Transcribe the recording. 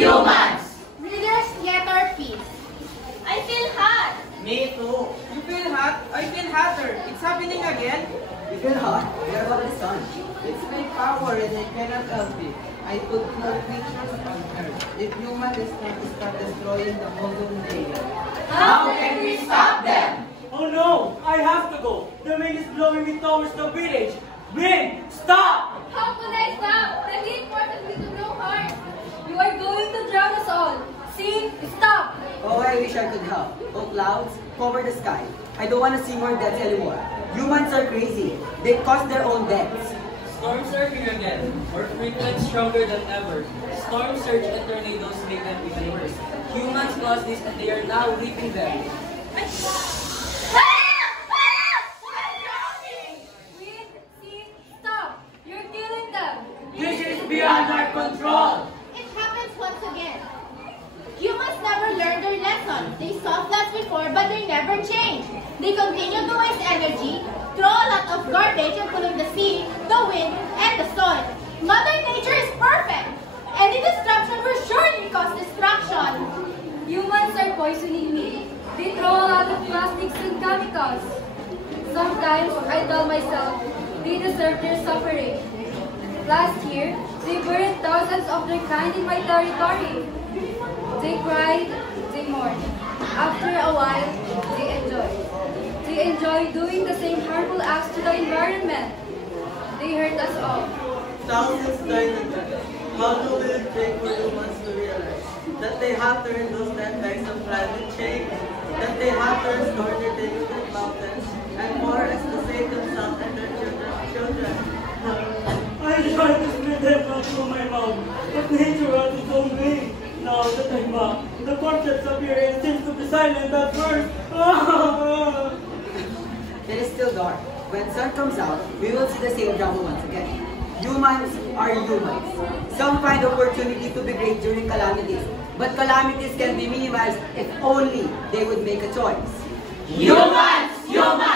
Humans! Readers, get our feet. I feel hot. Me too. You feel hot? I feel hotter. It's happening again. You feel hot? We are about the sun. It's my power and I cannot help it. I put more creatures on Earth. If humans is going to start destroying the ozone layer. How can we stop them? Oh no! I have to go! The wind is blowing me towards the village! Wind! Stop! How could I stop? The heat forces me to grow hard. You are going to drown us all. See? Stop! Oh, I wish I could help. Oh, clouds, cover the sky. I don't want to see more deaths anymore. Humans are crazy. They cause their own deaths. Storms are here again, more frequent, stronger than ever. Storm surge and tornadoes make them even worse. Humans caused this and they are now reaping them. Wind, see? Stop! You're killing them. This is beyond our control! It happens once again. Humans never learned their lesson. They saw floods before, but they never changed. They continue to waste energy, throw a lot of garbage and pollute the sea, the wind, and the soil. Mother Nature is perfect. Any destruction will surely cause destruction. Humans are poisoning me. They throw a lot of plastics and chemicals. Sometimes I tell myself they deserve their suffering. Last year, they buried thousands of their kind in my territory. They cried, they mourned. After a while, they enjoyed. They enjoy doing the same harmful acts to the environment. They hurt us all. Thousands died in that. How long will it take for humans to realize that they have to reduce the effects of climate change, that they have to restore their degraded mountains, and forests to save themselves and their children? I tried to spit them out through my mouth, but nature has its own way. Now that I'm up, the corpses appear and seems to be silent at first. It is still dark. When sun comes out, we will see the same drama once again. Humans are humans. Some find opportunity to be great during calamities, but calamities can be minimized if only they would make a choice. Humans! Humans!